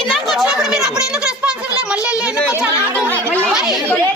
ఇందాక వచ్చినప్పుడు మీరు అప్పుడు ఎందుకు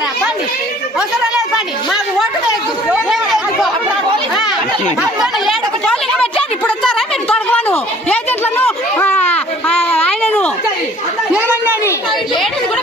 వస్తారా పండి అవసరం లేదు పండి మాకు ఓటు ఏడొక జోలికి పెట్టాను. ఇప్పుడు వస్తారా మేము తొడగవాను? ఏజెంట్లను ఆయనను. నిలబడినాని కూడా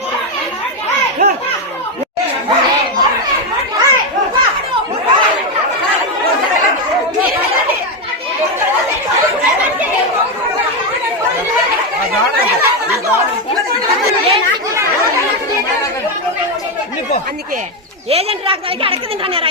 అందుకే. ఏజెంట్ రాకపోతే అడగ తింటాను